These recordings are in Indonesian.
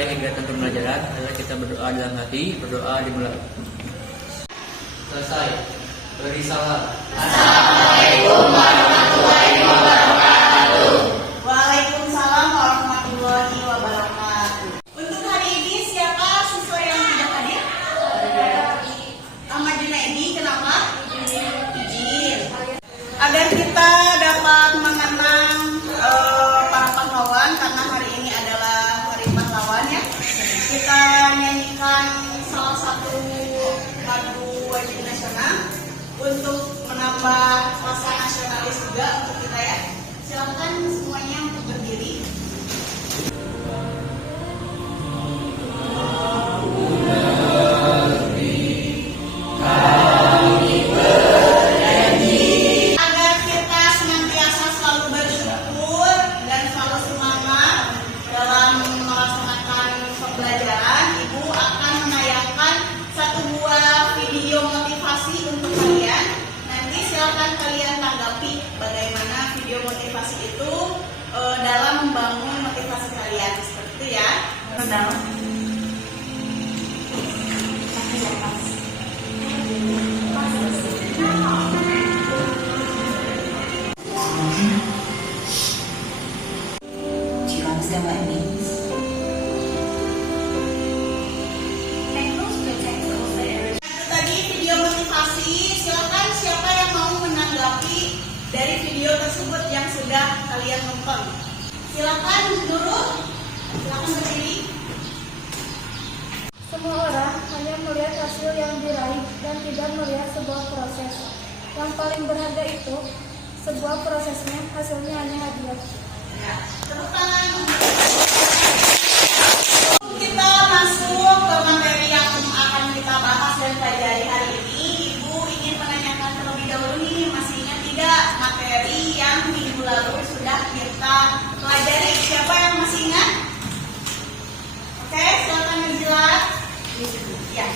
memulai kegiatan pembelajaran adalah kita berdoa dalam hati, berdoa dimulai. Selesai. Beri salam. Assalamualaikum warahmatullahi wabarakatuh. Waalaikumsalam warahmatullahi wabarakatuh. Untuk hari ini siapa siswa yang tidak hadir? Ahmad Junaidi, kenapa? Izin. Agar kita dapat mengenang para pahlawan, karena hari ini adalah hari pahlawan ya. Kita nyanyikan salah satu lagu wajib nasional untuk menambah rasa nasionalis juga untuk kita ya. Silakan semuanya untuk berdiri. Agar kita senantiasa selalu bersyukur dan selalu semangat dalam melaksanakan pembelajaran, Ibu akan menayangkan satu buah video motivasi untuk kalian. Nanti silakan kalian tanggapi bagaimana video motivasi itu dalam membangun motivasi kalian, seperti itu ya. Do you understand what it means? Tadi video motivasi, silakan siapa yang mau menanggapi dari video tersebut yang sudah kalian nonton. Silakan Nurul, silakan berdiri. Semua orang hanya melihat hasil yang diraih dan tidak melihat sebuah proses. Yang paling berharga itu sebuah prosesnya, hasilnya hanya hadiah. Ya, tepuk tangan. Kita masuk ke materi yang akan kita bahas dan pelajari hari ini. Ibu ingin menanyakan terlebih dahulu nih, masih ingat tidak materi yang minggu lalu sudah kita pelajari? Siapa yang masih ingat? Oke, silakan menjelaskan. Ya.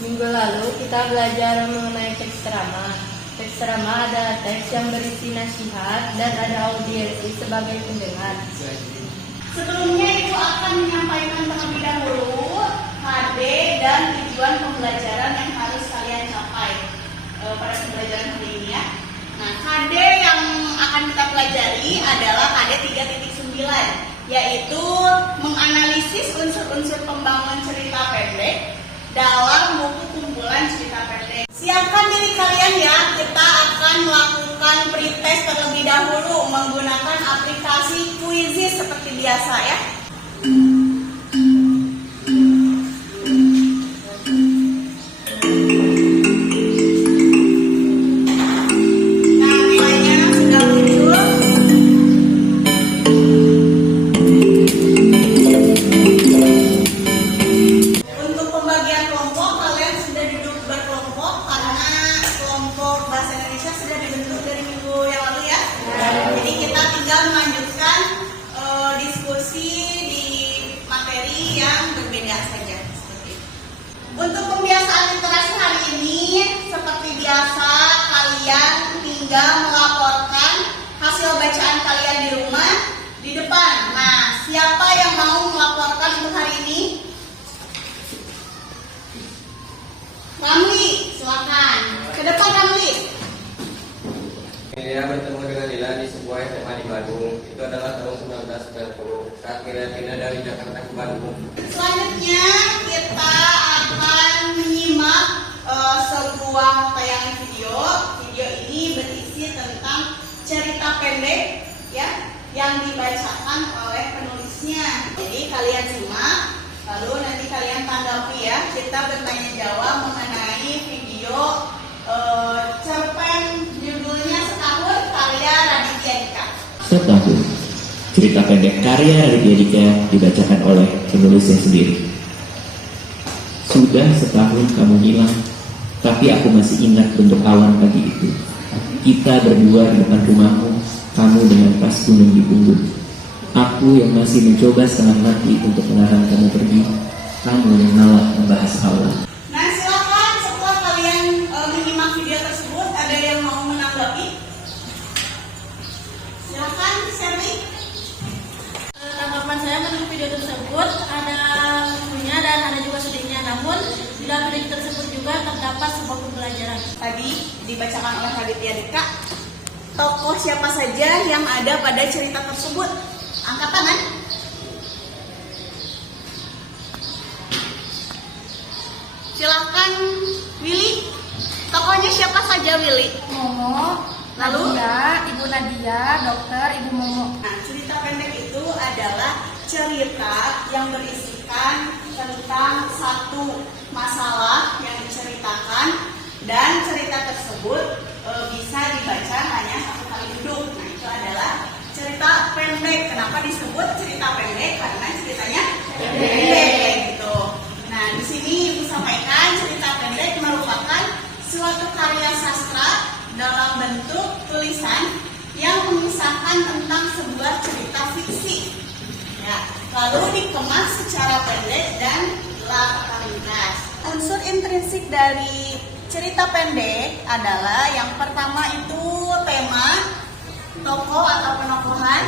Minggu lalu kita belajar mengenai teks ceramah. Teks ceramah adalah teks yang berisi nasihat dan ada audiensi sebagai pendengar. Sebelumnya Ibu akan menyampaikan terlebih dahulu HD dan tujuan pembelajaran yang harus kalian capai pada pembelajaran hari ini ya. Nah, HD yang akan kita pelajari adalah HD 3.9, yaitu menganalisis unsur-unsur pembangun cerita pendek dalam buku kumpulan cerita pendek. Siapkan diri kalian ya, kita akan melakukan pretest terlebih dahulu menggunakan aplikasi Quizizz seperti biasa ya. Nah, nilainya sudah muncul. Untuk pembagian kelompok, kalian sudah duduk berkelompok karena kelompok bahasa Indonesia sudah dibentuk dari minggu yang lalu ya. Jadi kita tinggal melanjutkan diskusi di materi yang berbeda saja. Seperti itu. Untuk pembiasaan literasi hari ini, seperti biasa kalian tinggal melaporkan hasil bacaan kalian di rumah di depan. Nah, siapa yang mau melaporkan untuk hari ini? Ramli, silakan. Ke depan Ramli. Milia bertemu dengan Lila di sebuah SMA di Bandung. Itu adalah tahun 1990 saat Milia pindah dari Jakarta ke Bandung. Selanjutnya kita akan menyimak sebuah tayangan video. Video ini berisi tentang cerita pendek ya yang dibacakan oleh penulisnya. Jadi kalian simak, lalu nanti kalian tanggapi ya. Kita bertanya jawab mengenai video cerpen judulnya Setahun karya Raditya Dika. Setahun, cerita pendek karya Raditya Dika dibacakan oleh penulisnya sendiri. Sudah setahun kamu hilang, tapi aku masih ingat bentuk awan pagi itu. Kita berdua di depan rumahmu, kamu dengan tas gunung di punggung. Aku yang masih mencoba setengah mati untuk menahan kamu pergi, kamu yang malah membahas Allah. Nah, silakan setelah kalian menyimak video tersebut, ada yang mau menanggapi? Silakan. Raditya Dika. Tokoh siapa saja yang ada pada cerita tersebut? Angkat tangan. Silahkan Willy. Tokohnya siapa saja Willy? Momo, Lalu? Nadia, Ibu Nadia, dokter, Ibu Momo. Nah, cerita pendek itu adalah cerita yang berisikan tentang satu masalah yang diceritakan dan cerita tersebut bisa dibaca hanya satu kali duduk. Nah, itu adalah cerita pendek. Kenapa disebut cerita pendek? Karena ceritanya pendek gitu. Nah, di sini Ibu sampaikan cerita pendek merupakan suatu karya sastra dalam bentuk tulisan yang mengisahkan tentang sebuah cerita fiksi. Ya, lalu dikemas secara pendek dan ringkas. Unsur intrinsik dari cerita pendek adalah yang pertama itu tema, tokoh atau penokohan,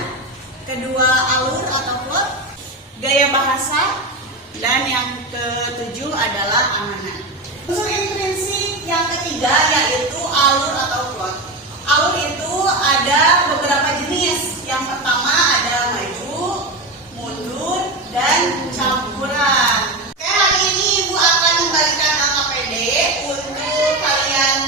kedua alur atau plot, gaya bahasa, dan yang ketujuh adalah amanat. Unsur intrinsik yang ketiga yaitu alur atau plot. Alur itu ada beberapa jenis. Yang pertama ada maju, mundur, dan campuran. Oke, hari ini Ibu akan membagikan AKPD untuk kalian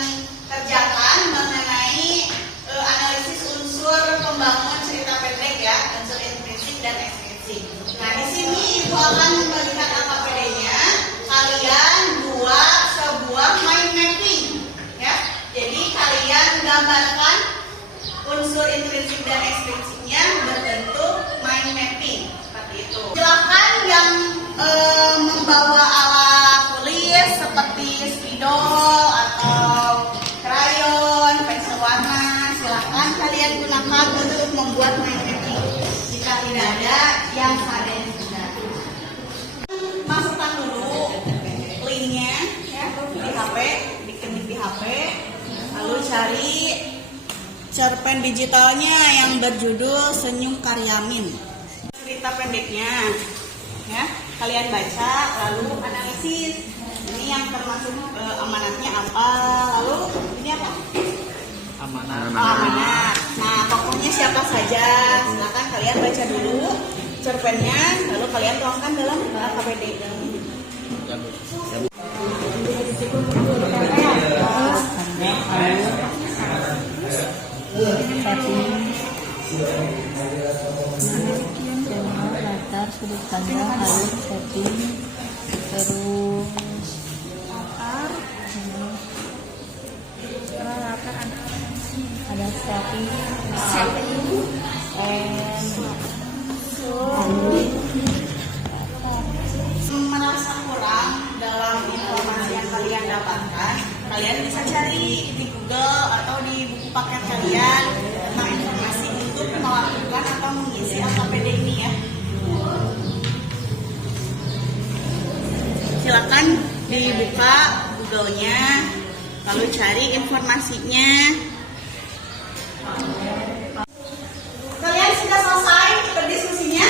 kerjakan mengenai analisis unsur pembangunan cerita pendek ya, unsur intrinsik dan ekstrinsik. Nah, di sini Ibu akan membagikan AKPD-nya. Kalian buat sebuah mind mapping ya. Jadi kalian gambarkan unsur intrinsik dan ekstrinsiknya berbentuk mind mapping seperti itu. Silakan yang membawa alat tulis seperti spidol atau krayon, pensil warna, silakan kalian gunakan untuk membuat mind mapping. Jika tidak ada, yang seadanya sudah. Masukkan dulu linknya ya di HP, diketik di HP, lalu cari cerpen digitalnya yang berjudul Senyum Karyamin. Cerita pendeknya ya, kalian baca lalu analisis. Ini yang termasuk amanatnya apa, lalu ini apa? Amanat. Nah, tokohnya siapa saja? Silakan kalian baca dulu cerpennya, lalu kalian tuangkan dalam AKPD. Latar, sudut pandang, alur, setting, terus ada setting, Merasa kurang dalam informasi yang kalian dapatkan, kalian bisa cari di Google atau di buku paket kalian tentang informasi untuk melakukan atau mengisi AKPD ini ya. Silakan dibuka Google-nya, lalu cari informasinya. Kalian sudah selesai berdiskusinya?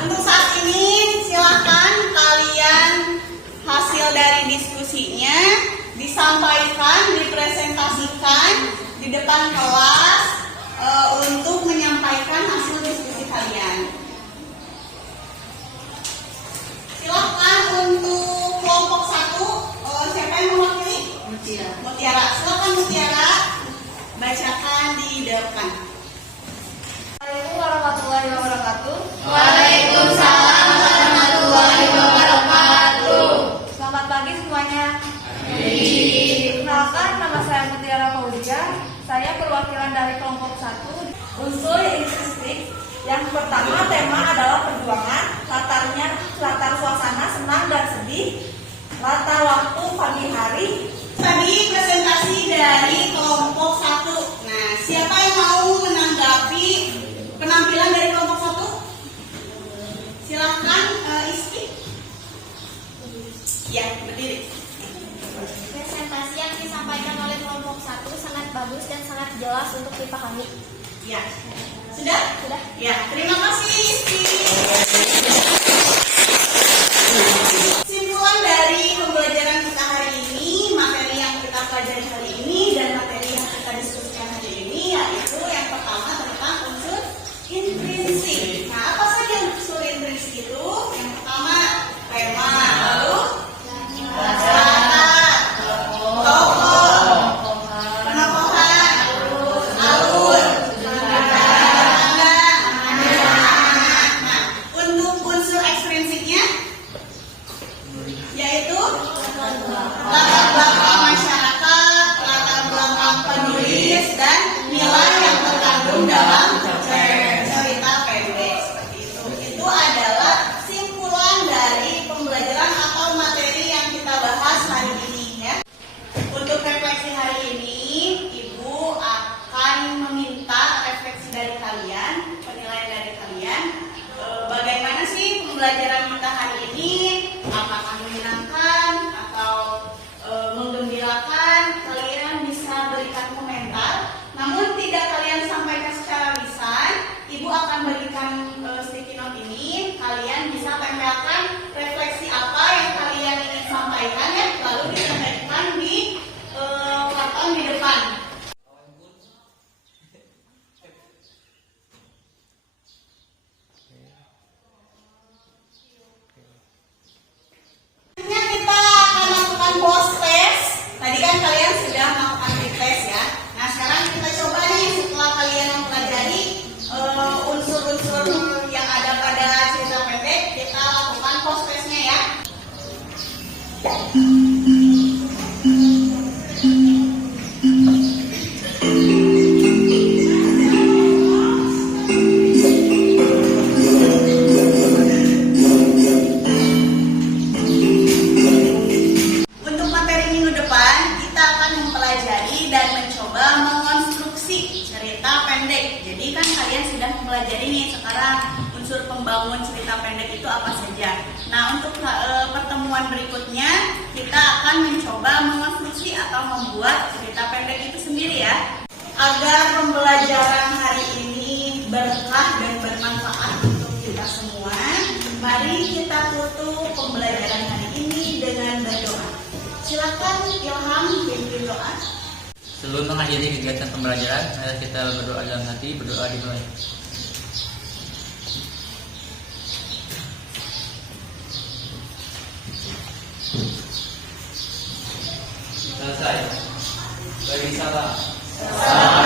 Untuk saat ini silakan kalian hasil dari diskusinya disampaikan, dipresentasikan di depan kelas untuk menyampaikan hasil diskusi kalian. Silakan untuk kelompok 1, siapa yang mewakili? Mutiara. Silakan Mutiara, bacakan di depan. Assalamualaikum warahmatullahi wabarakatuh. Waalaikumsalam warahmatullahi wabarakatuh. Selamat pagi semuanya. Perkenalkan, nama saya Mutiara Fauzia. Saya perwakilan dari kelompok 1. Unsur intrinsik yang pertama tema adalah perjuangan. Latarnya latar suasana senang dan sedih. Latar waktu pagi hari. Tadi presentasi dari kelompok 1. Nah, siapa yang mau menanggapi penampilan dari kelompok 1? Silahkan Isti. Ya, berdiri. Presentasi yang disampaikan oleh kelompok 1 sangat bagus dan sangat jelas untuk dipahami. Ya, sudah? Sudah. Ya, terima kasih Isti. Kesimpulan dari pembelajaran kita hari ini, materi yang kita pelajari hari ini nulis dan nilai yang terkandung dalam cerita pendek seperti itu. Itu adalah simpulan dari pembelajaran atau materi yang kita bahas hari ini ya. Untuk refleksi hari ini, Ibu akan meminta refleksi dari kalian, penilaian dari kalian. Bagaimana sih pembelajaran kita hari ini? Apakah menyenangkan atau menggembirakan? Kalian bisa berikan komentar. Namun tidak kalian sampaikan secara lisan. Ibu akan berikan sticky note ini. Kalian bisa tempelkan refleksi apa yang kalian ingin sampaikan ya, lalu ditempelkan di karton di depan. Kita akan lakukan post test. Tadi kan kalian sudah melakukan tes ya. Nah sekarang kita coba nih setelah kalian mempelajari unsur-unsur yang ada pada cerita pendek, kita lakukan post testnya ya. Untuk materi minggu depan, kita akan mempelajari dan mencoba mengonstruksi cerita pendek. Jadi kan kalian sudah mempelajari nih sekarang unsur pembangun cerita pendek itu apa saja. Nah untuk pertemuan berikutnya, kita akan mencoba mengonstruksi atau membuat cerita pendek itu sendiri ya. Agar pembelajaran hari ini berkah dan bermanfaat untuk kita semua, mari kita tutup pembelajaran hari ini dengan berdoa. Silakan Ilham pimpin doa. Sebelum mengakhiri kegiatan pembelajaran, mari kita berdoa dalam hati, berdoa dimulai. Selesai. Bagi salam.